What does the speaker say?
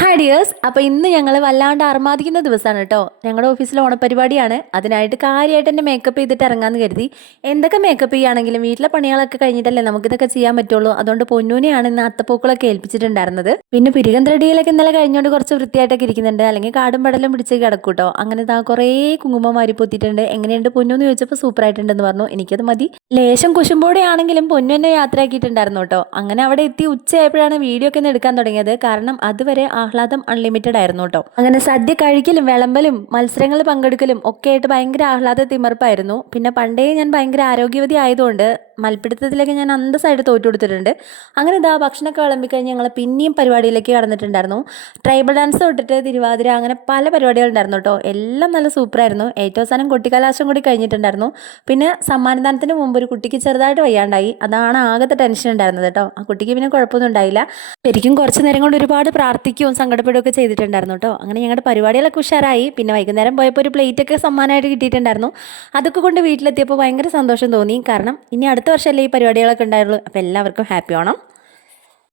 Hi dears. അപ്പോൾ ഇന്ന് ഞങ്ങൾ വല്ലാണ്ട് അർമാദിക്കുന്ന ദിവസമാണ് കേട്ടോ. ഞങ്ങളുടെ ഓഫീസിൽ ഓണപ്പരിപാടിയാണ്. അതിനായിട്ട് കാര്യമായിട്ട് തന്നെ മേക്കപ്പ് ചെയ്തിട്ട് ഇറങ്ങാമെന്ന് കരുതി. എന്തൊക്കെ മേക്കപ്പ് ചെയ്യുകയാണെങ്കിലും വീട്ടിലെ പണികളൊക്കെ കഴിഞ്ഞിട്ടല്ലേ നമുക്കിതൊക്കെ ചെയ്യാൻ പറ്റുള്ളൂ. അതുകൊണ്ട് പൊന്നൂനെയാണ് ഇന്ന് അത്തപ്പൂക്കളൊക്കെ ഏൽപ്പിച്ചിട്ടുണ്ടായിരുന്നത്. പിന്നെ പിരികം ത്രടിയിലൊക്കെ ഇന്നലെ കഴിഞ്ഞുകൊണ്ട് കുറച്ച് വൃത്തിയായിട്ടൊക്കെ ഇരിക്കുന്നുണ്ട്. അല്ലെങ്കിൽ കാടും പടലും പിടിച്ച് കിടക്കും കേട്ടോ. അങ്ങനെ ഇതാ കുറേ കുങ്കുമം വാരി പൊത്തിയിട്ടുണ്ട്. എങ്ങനെയുണ്ട് പൊന്നൂന്ന് ചോദിച്ചപ്പോൾ സൂപ്പർ ആയിട്ടുണ്ടെന്ന് പറഞ്ഞു. എനിക്കത് മതി. ലേശം കുശുമ്പോടെ ആണെങ്കിലും പൊന്നു എന്നെ യാത്രയാക്കിയിട്ടുണ്ടായിരുന്നു കേട്ടോ. അങ്ങനെ അവിടെ എത്തി ഉച്ചയായപ്പോഴാണ് വീഡിയോ ഒക്കെ ഒന്ന് എടുക്കാൻ തുടങ്ങിയത്. കാരണം അതുവരെ ആഹ്ലാദം അൺലിമിറ്റഡ് ആയിരുന്നു കേട്ടോ. അങ്ങനെ സദ്യ കഴിക്കലും വിളമ്പലും മത്സരങ്ങളിൽ പങ്കെടുക്കലും ഒക്കെ ആയിട്ട് ഭയങ്കര ആഹ്ലാദ തിമർപ്പായിരുന്നു. പിന്നെ പണ്ടേ ഞാൻ ഭയങ്കര ആരോഗ്യവതി ആയതുകൊണ്ട് മൽപ്പിടുത്തത്തിലേക്ക് ഞാൻ അന്തസ്സായിട്ട് തോറ്റു കൊടുത്തിട്ടുണ്ട്. അങ്ങനെ ഇതാ ഭക്ഷണമൊക്കെ വിളമ്പിക്കഴിഞ്ഞ് ഞങ്ങൾ പിന്നെയും പരിപാടിയിലേക്ക് കടന്നിട്ടുണ്ടായിരുന്നു. ട്രൈബൽ ഡാൻസ് തൊട്ടിട്ട് തിരുവാതിര അങ്ങനെ പല പരിപാടികളുണ്ടായിരുന്നു കേട്ടോ. എല്ലാം നല്ല സൂപ്പറായിരുന്നു. ഏറ്റവും അവസാനം കൊട്ടിക്കലാശം കൂടി കഴിഞ്ഞിട്ടുണ്ടായിരുന്നു. പിന്നെ സമ്മാനദാനത്തിന് മുമ്പ് ഒരു കുട്ടിക്ക് ചെറുതായിട്ട് വയ്യാണ്ടായി. അതാണ് ആകത്തെ ടെൻഷൻ ഉണ്ടായിരുന്നത് കേട്ടോ. ആ കുട്ടിക്ക് പിന്നെ കുഴപ്പമൊന്നും ഉണ്ടായില്ല. ശരിക്കും കുറച്ച് നേരം കൊണ്ട് ഒരുപാട് പ്രാർത്ഥിക്കുകയും സങ്കടപ്പെടുകയൊക്കെ ചെയ്തിട്ടുണ്ടായിരുന്നു കേട്ടോ. അങ്ങനെ ഞങ്ങളുടെ പരിപാടികളൊക്കെ ഉഷാറായി. പിന്നെ വൈകുന്നേരം പോയപ്പോൾ ഒരു പ്ലേറ്റൊക്കെ സമ്മാനമായിട്ട് കിട്ടിയിട്ടുണ്ടായിരുന്നു. അതൊക്കെ കൊണ്ട് വീട്ടിലെത്തിയപ്പോൾ ഭയങ്കര സന്തോഷം തോന്നി. കാരണം ഇനി അടുത്ത വർഷമല്ലേ ഈ പരിപാടികളൊക്കെ ഉണ്ടായുള്ളൂ. അപ്പോൾ എല്ലാവർക്കും ഹാപ്പി ഓണം.